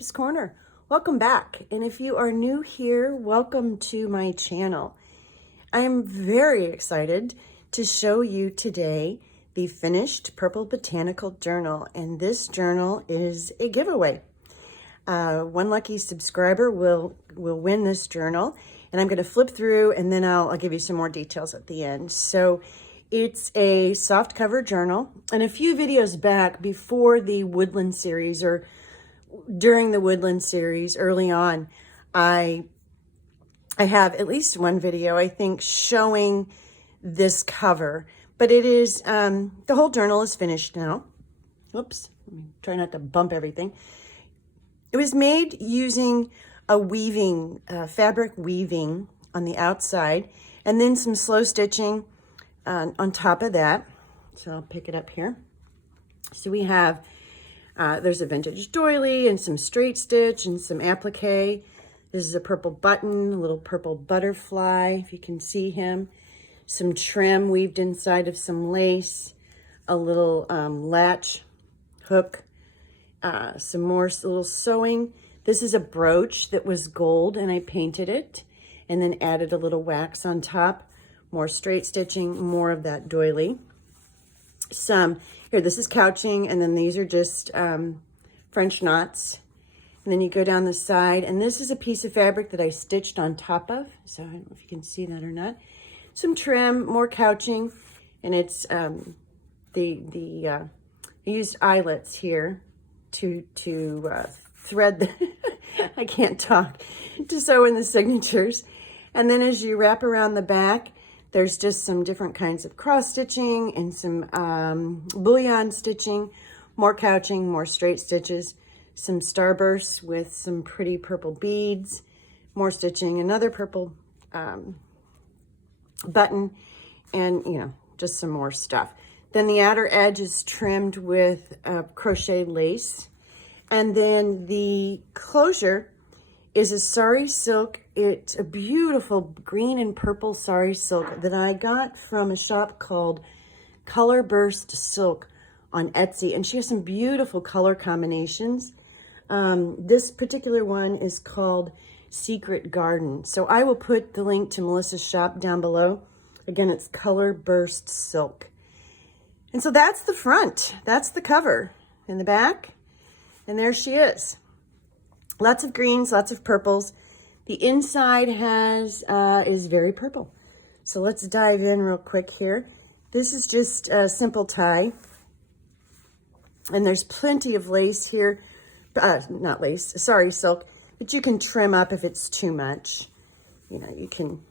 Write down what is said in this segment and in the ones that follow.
Kipp's Corner. Welcome back. And if you are new here, welcome to my channel. I am very excited to show you today the finished Purple Botanical Journal. And this journal is a giveaway. One lucky subscriber will win this journal. And I'm going to flip through and then I'll give you some more details at the end. So it's a soft cover journal. And a few videos back before the Woodland series or during the Woodland series early on, I have at least one video, I think, showing this cover. But it is, the whole journal is finished now. Whoops, try not to bump everything. It was made using a weaving, fabric weaving on the outside, and then some slow stitching on top of that. So I'll pick it up here. So we have, there's a vintage doily and some straight stitch and some applique. This is a purple button, a little purple butterfly, if you can see him. Some trim weaved inside of some lace, a little latch hook, some more little sewing. This is a brooch that was gold and I painted it and then added a little wax on top. More straight stitching, more of that doily. Here, this is couching, and then these are just French knots. And then you go down the side, and this is a piece of fabric that I stitched on top of. So I don't know if you can see that or not. Some trim, more couching, and it's I used eyelets here to thread the I can't talk, to sew in the signatures. And then as you wrap around the back, there's just some different kinds of cross stitching and some bullion stitching, more couching, more straight stitches, some starbursts with some pretty purple beads, more stitching, another purple button, and just some more stuff. Then the outer edge is trimmed with crochet lace. And then the closure is a sari silk. It's a beautiful green and purple sari silk that I got from a shop called Color Burst Silk on Etsy. And she has some beautiful color combinations. This particular one is called Secret Garden. So I will put the link to Melissa's shop down below. Again, it's Color Burst Silk. And so that's the front. That's the cover. In the back, and there she is. Lots of greens, lots of purples. The inside is very purple. So let's dive in real quick here. This is just a simple tie. And there's plenty of lace here. Not lace, sorry, silk. But you can trim up if it's too much. You can,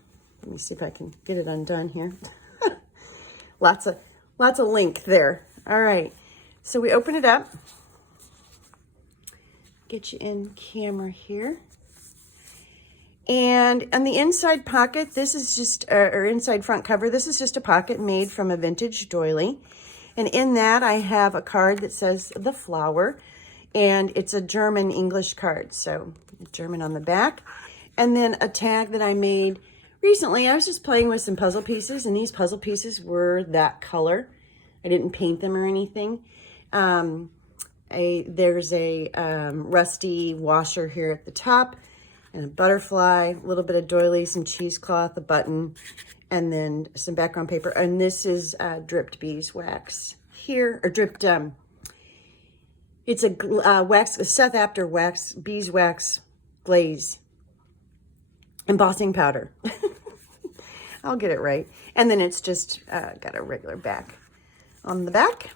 let me see if I can get it undone here. Lots of length there. All right, so we open it up. Get you in camera here. And on the inside pocket, this is just, or inside front cover, this is just a pocket made from a vintage doily. And in that I have a card that says The Flower, and it's a German English card, so German on the back. And then a tag that I made recently. I was just playing with some puzzle pieces, and these puzzle pieces were that color. I didn't paint them or anything. There's a rusty washer here at the top, and a butterfly, a little bit of doily, some cheesecloth, a button, and then some background paper. And this is dripped beeswax here, or dripped, it's a Seth Apter wax, beeswax glaze, embossing powder. I'll get it right. And then it's just got a regular back on the back.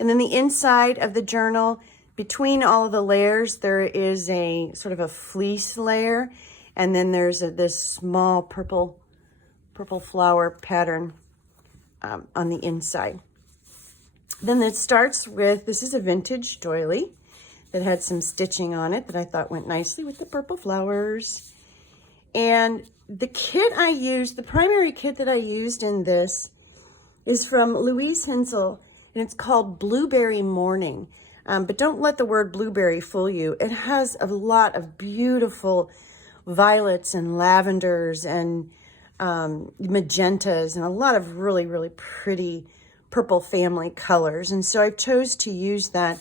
And then the inside of the journal, between all of the layers, there is a sort of a fleece layer. And then there's this small purple flower pattern on the inside. Then it starts with, this is a vintage doily that had some stitching on it that I thought went nicely with the purple flowers. And the kit I used, the primary kit that I used in this is from Louise Hensel, and it's called Blueberry Morning. But don't let the word blueberry fool you. It has a lot of beautiful violets and lavenders and magentas and a lot of really, really pretty purple family colors. And so I chose to use that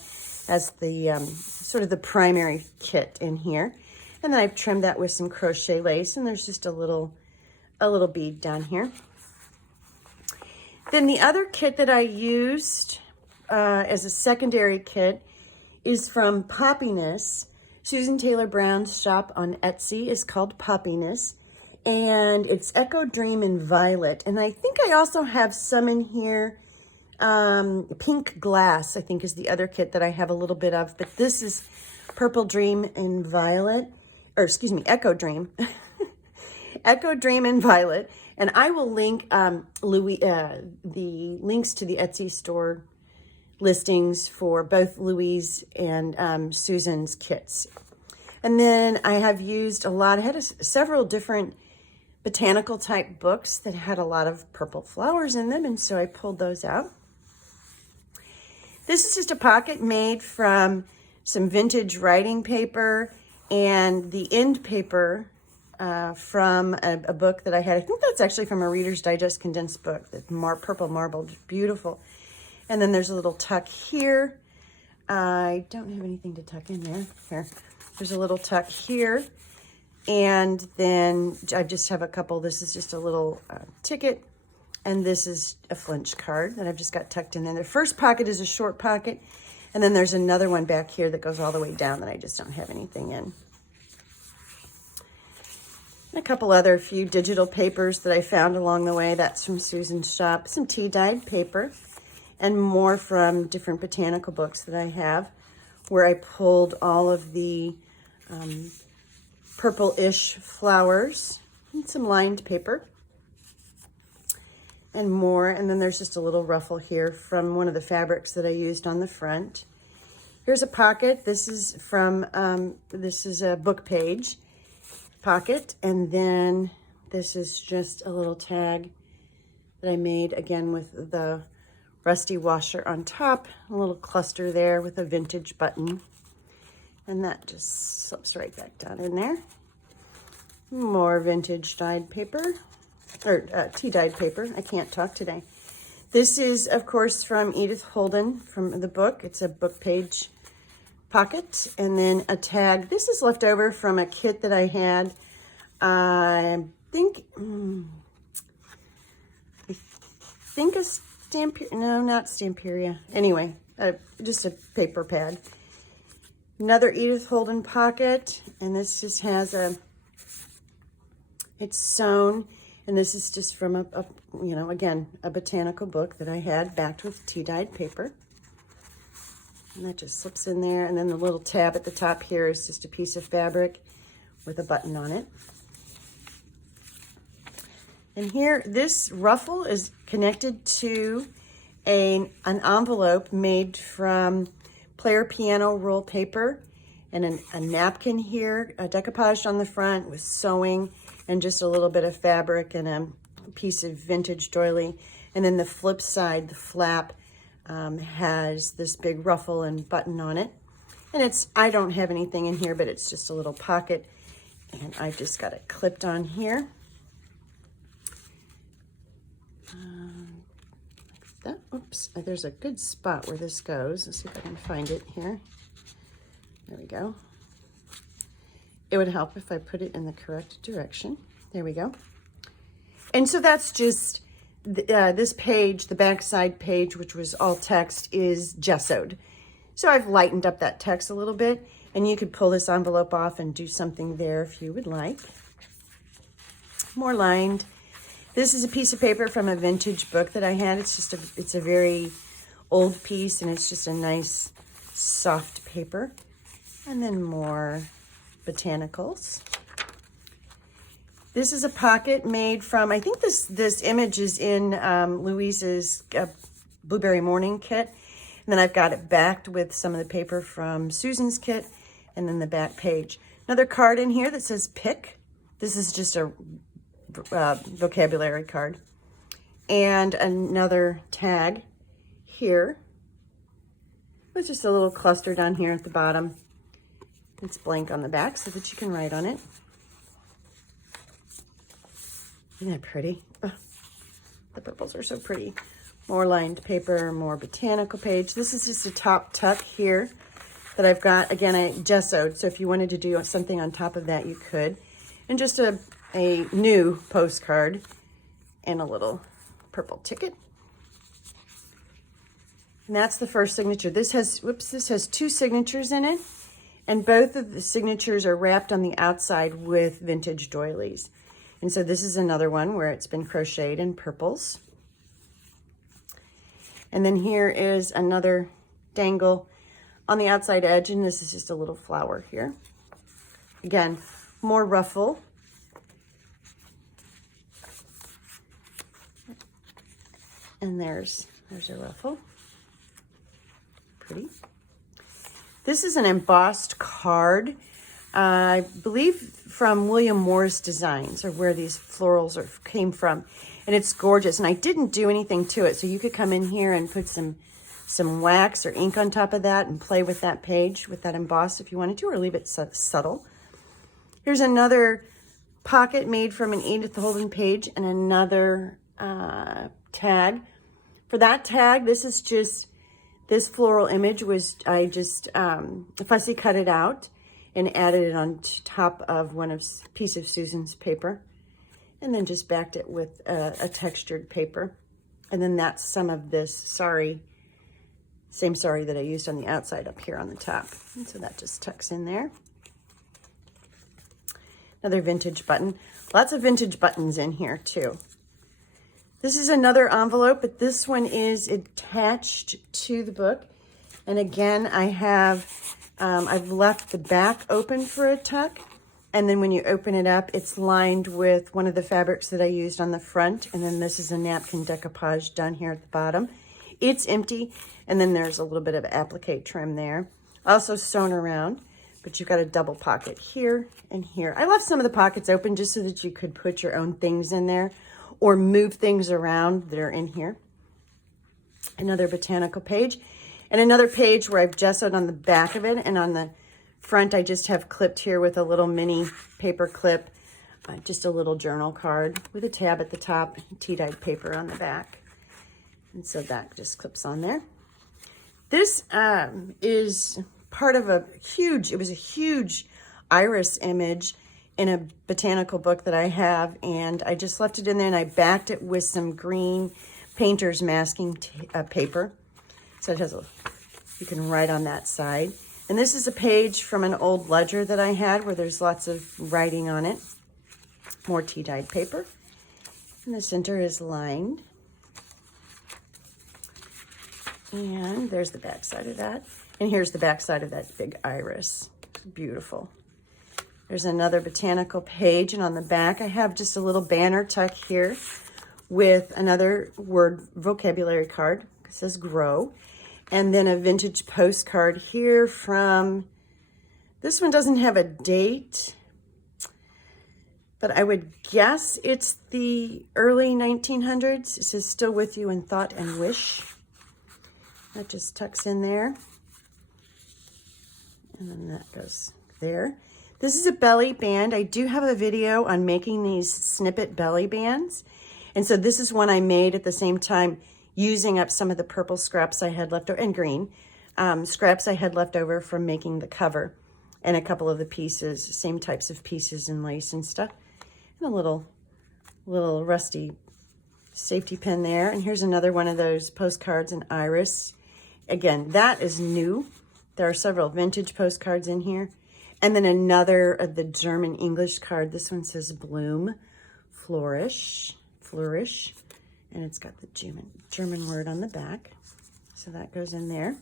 as the sort of the primary kit in here. And then I've trimmed that with some crochet lace, and there's just a little bead down here. Then the other kit that I used as a secondary kit is from Poppiness. Susan Taylor Brown's shop on Etsy is called Poppiness, and it's Echo Dream in Violet. And I think I also have some in here. Pink Glass, I think, is the other kit that I have a little bit of, but this is Purple Dream in Violet, or excuse me, Echo Dream. Echo Dream in Violet. And I will link the links to the Etsy store listings for both Louise and Susan's kits. And then I have used I had several different botanical type books that had a lot of purple flowers in them, and so I pulled those out. This is just a pocket made from some vintage writing paper and the end paper from a book that I had. I think that's actually from a Reader's Digest condensed book, the purple marbled, beautiful. And then there's a little tuck here. I don't have anything to tuck in there. Here, there's a little tuck here. And then I just have a couple. This is just a little ticket. And this is a flinch card that I've just got tucked in there. The first pocket is a short pocket. And then there's another one back here that goes all the way down that I just don't have anything in. And a couple other few digital papers that I found along the way. That's from Susan's shop. Some tea-dyed paper. And more from different botanical books that I have, where I pulled all of the purple-ish flowers and some lined paper and more. And then there's just a little ruffle here from one of the fabrics that I used on the front. Here's a pocket. This is from, this is a book page pocket. And then this is just a little tag that I made, again, with the rusty washer on top, a little cluster there with a vintage button. And that just slips right back down in there. More vintage dyed paper, or tea dyed paper. I can't talk today. This is, of course, from Edith Holden from the book. It's a book page pocket. And then a tag. This is left over from a kit that I had. I think a no, not Stamperia. Anyway, just a paper pad. Another Edith Holden pocket, and this just has it's sewn, and this is just from again, a botanical book that I had backed with tea-dyed paper. And that just slips in there, and then the little tab at the top here is just a piece of fabric with a button on it. And here, this ruffle is connected to an envelope made from player piano roll paper and a napkin here, decoupaged on the front with sewing and just a little bit of fabric and a piece of vintage doily. And then the flip side, the flap, has this big ruffle and button on it. And I don't have anything in here, but it's just a little pocket. And I just got it clipped on here. Like that. Oops, there's a good spot where this goes. Let's see if I can find it here. There we go. It would help if I put it in the correct direction. There we go. And so that's just this page, the backside page, which was all text, is gessoed. So I've lightened up that text a little bit, and you could pull this envelope off and do something there if you would like. More lined. This is a piece of paper from a vintage book that I had. It's a very old piece, and it's just a nice soft paper. And then more botanicals. This is a pocket made from, I think this image is in Louise's Blueberry Morning kit. And then I've got it backed with some of the paper from Susan's kit, and then the back page. Another card in here that says pick. This is just a vocabulary card. And another tag here with just a little cluster down here at the bottom. It's blank on the back so that you can write on it. Isn't that pretty? Oh, the purples are so pretty. More lined paper, more botanical page. This is just a top tuck here that I've got. Again, I gessoed, so if you wanted to do something on top of that, you could. And just a new postcard and a little purple ticket. And that's the first signature. This has, this has 2 signatures in it. And both of the signatures are wrapped on the outside with vintage doilies. And so this is another one where it's been crocheted in purples. And then here is another dangle on the outside edge, and this is just a little flower here. Again, more ruffle. And there's a ruffle. Pretty. This is an embossed card, I believe from William Morris Designs, or where these florals came from. And it's gorgeous. And I didn't do anything to it, so you could come in here and put some wax or ink on top of that and play with that page, with that emboss if you wanted to, or leave it subtle. Here's another pocket made from an Edith Holden page and another tag. For that tag, this is just, this floral image was, I just fussy cut it out and added it on top of piece of Susan's paper, and then just backed it with a textured paper. And then that's some of this same sari that I used on the outside up here on the top. And so that just tucks in there. Another vintage button. Lots of vintage buttons in here too. This is another envelope, but this one is attached to the book. And again, I've left the back open for a tuck. And then when you open it up, it's lined with one of the fabrics that I used on the front. And then this is a napkin decoupage down here at the bottom. It's empty. And then there's a little bit of applique trim there. Also sewn around, but you've got a double pocket here and here. I left some of the pockets open just so that you could put your own things in there or move things around that are in here. Another botanical page, and another page where I've gessoed on the back of it, and on the front I just have clipped here with a little mini paper clip, just a little journal card with a tab at the top, tea-dyed paper on the back. And so that just clips on there. This is part of it was a huge iris image in a botanical book that I have, and I just left it in there and I backed it with some green painter's masking paper. So it has you can write on that side. And this is a page from an old ledger that I had where there's lots of writing on it. More tea-dyed paper. And the center is lined. And there's the back side of that. And here's the back side of that big iris. Beautiful. There's another botanical page, and on the back I have just a little banner tuck here with another word vocabulary card. It says grow. And then a vintage postcard here from, this one doesn't have a date, but I would guess it's the early 1900s. It says still with you in thought and wish. That just tucks in there. And then that goes there. This is a belly band. I do have a video on making these snippet belly bands. And so this is one I made at the same time using up some of the purple scraps I had left over, and green scraps I had left over from making the cover, and a couple of the pieces, same types of pieces and lace and stuff. And a little rusty safety pin there. And here's another one of those postcards in iris. Again, that is new. There are several vintage postcards in here. And then another of the German English card. This one says bloom, flourish, and it's got the German word on the back. So that goes in there.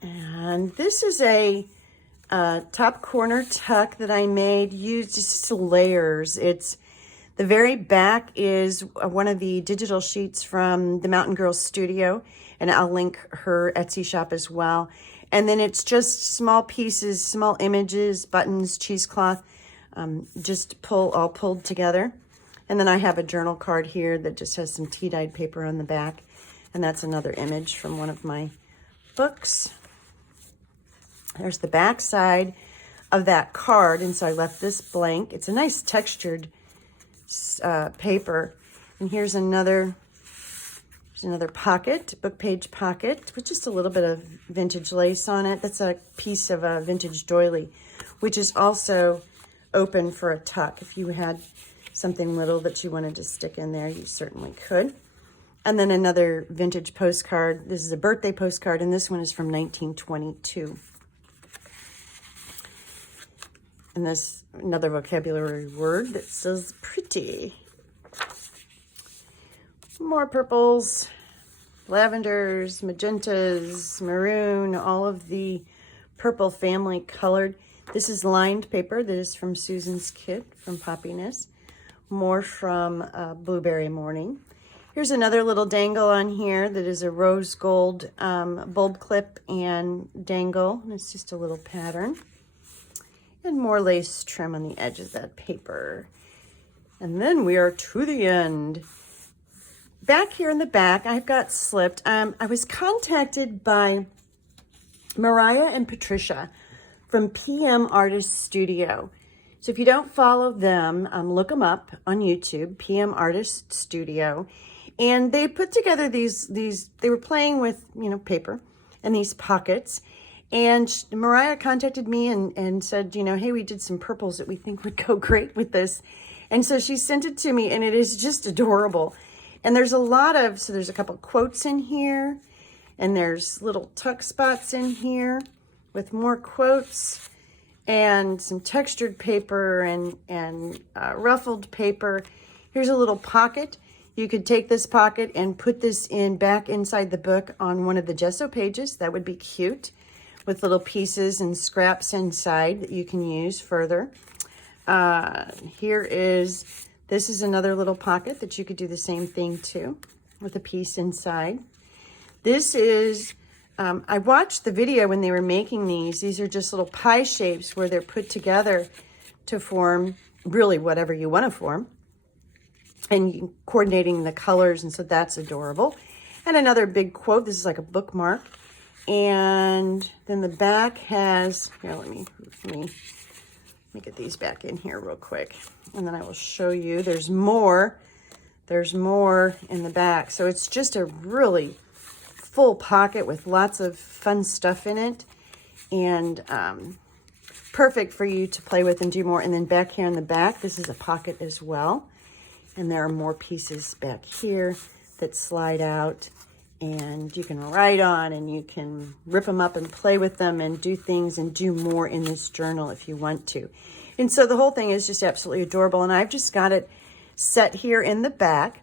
And this is a top corner tuck that I made, used just layers. It's the very back is one of the digital sheets from the Mountain Girls Studio, and I'll link her Etsy shop as well. And then it's just small pieces, small images, buttons, cheesecloth, just all pulled together. And then I have a journal card here that just has some tea-dyed paper on the back. And that's another image from one of my books. There's the back side of that card. And so I left this blank. It's a nice textured paper. And here's another There's another pocket, book page pocket, with just a little bit of vintage lace on it. That's a piece of a vintage doily, which is also open for a tuck. If you had something little that you wanted to stick in there, you certainly could. And then another vintage postcard. This is a birthday postcard, and this one is from 1922. And this, another vocabulary word that says pretty. More purples, lavenders, magentas, maroon, all of the purple family colored. This is lined paper. This is from Susan's Kit from Poppiness. More from Blueberry Morning. Here's another little dangle on here that is a rose gold bulb clip and dangle. And it's just a little pattern. And more lace trim on the edge of that paper. And then we are to the end. Back here in the back, I've got slipped. I was contacted by Mariah and Patricia from PM Artist Studio. So if you don't follow them, look them up on YouTube, PM Artist Studio. And they put together these they were playing with, paper and these pockets. And Mariah contacted me and said, hey, we did some purples that we think would go great with this. And so she sent it to me, and it is just adorable. And there's a lot of, so there's a couple quotes in here, and there's little tuck spots in here with more quotes, and some textured paper and ruffled paper. Here's a little pocket. You could take this pocket and put this in back inside the book on one of the gesso pages. That would be cute, with little pieces and scraps inside that you can use further. This is another little pocket that you could do the same thing too, with a piece inside. This is, I watched the video when they were making these. These are just little pie shapes where they're put together to form really whatever you want to form. And you coordinating the colors, and so that's adorable. And another big quote, this is like a bookmark. And then the back has, here, let me get these back in here real quick. And then I will show you, there's more in the back. So it's just a really full pocket with lots of fun stuff in it. And perfect for you to play with and do more. And then back here in the back, this is a pocket as well. And there are more pieces back here that slide out. And you can write on, and you can rip them up and play with them and do things and do more in this journal if you want to. And so the whole thing is just absolutely adorable. And I've just got it set here in the back,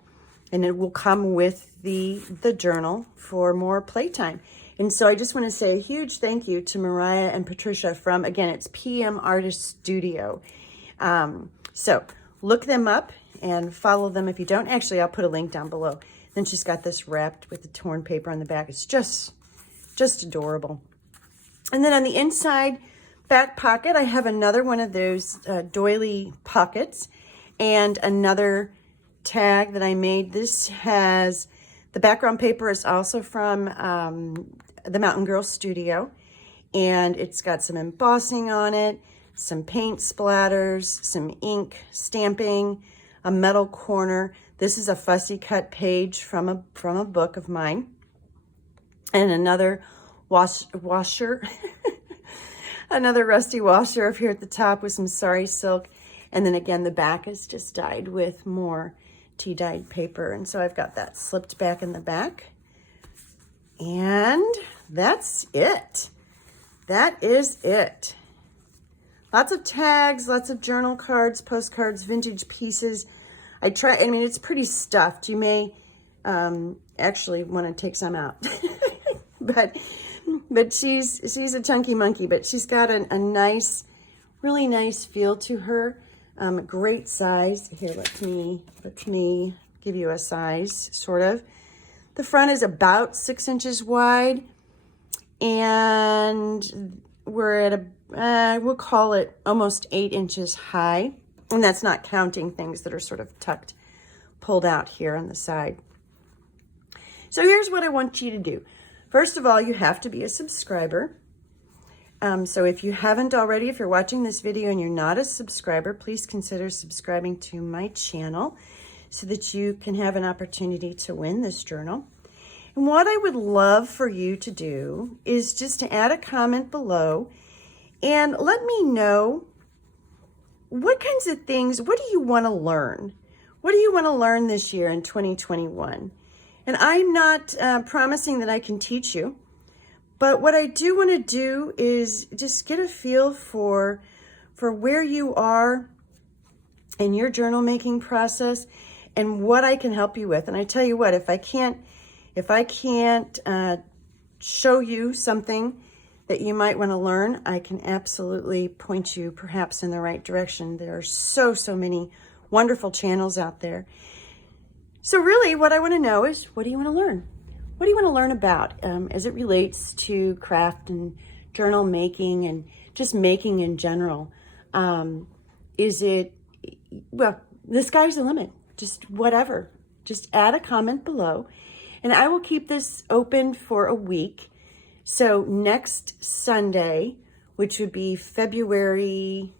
and it will come with the journal for more playtime. And so I just want to say a huge thank you to Mariah and Patricia from, again, it's PM Artist Studio. So look them up and follow them if you don't. Actually, I'll put a link down below. Then she's got this wrapped with the torn paper on the back. It's just adorable. And then on the inside back pocket, I have another one of those doily pockets and another tag that I made. This has, the background paper is also from the Mountain Girl Studio, and it's got some embossing on it, some paint splatters, some ink stamping, a metal corner. This is a fussy cut page from a book of mine, and another washer, another rusty washer up here at the top with some sari silk. And then again, the back is just dyed with more tea-dyed paper. And so I've got that slipped back in the back. And that's it. That is it. Lots of tags, lots of journal cards, postcards, vintage pieces. It's pretty stuffed. You may actually want to take some out. but she's a chunky monkey, but she's got a nice, really nice feel to her. Great size. Here, let me give you a size, sort of. The front is about 6 inches wide, and we're at we'll call it almost 8 inches high. And that's not counting things that are sort of tucked, pulled out here on the side. So here's what I want you to do. First of all, you have to be a subscriber. So if you haven't already, if you're watching this video and you're not a subscriber, please consider subscribing to my channel so that you can have an opportunity to win this journal. And what I would love for you to do is just to add a comment below and let me know what kinds of things, what do you want to learn? What do you want to learn this year in 2021? And I'm not promising that I can teach you, but what I do want to do is just get a feel for where you are in your journal making process and what I can help you with. And I tell you what, if I can't show you something that you might want to learn, I can absolutely point you perhaps in the right direction. There are so many wonderful channels out there. So really what I want to know is, what do you want to learn? What do you want to learn about as it relates to craft and journal making and just making in general? Is it, well, the sky's the limit, just whatever. Just add a comment below and I will keep this open for a week. So next Sunday, which would be February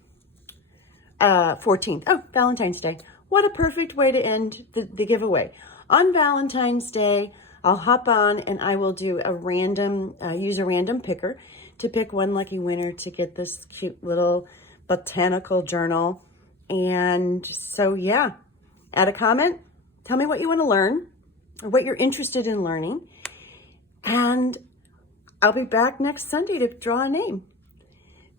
14th. Oh, Valentine's Day. What a perfect way to end the giveaway. On Valentine's Day, I'll hop on and I will do a random, use a random picker to pick one lucky winner to get this cute little botanical journal. And so, yeah, add a comment. Tell me what you want to learn or what you're interested in learning. And I'll be back next Sunday to draw a name.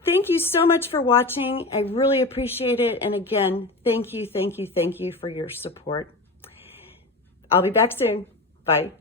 Thank you so much for watching. I really appreciate it. And again, thank you for your support. I'll be back soon. Bye.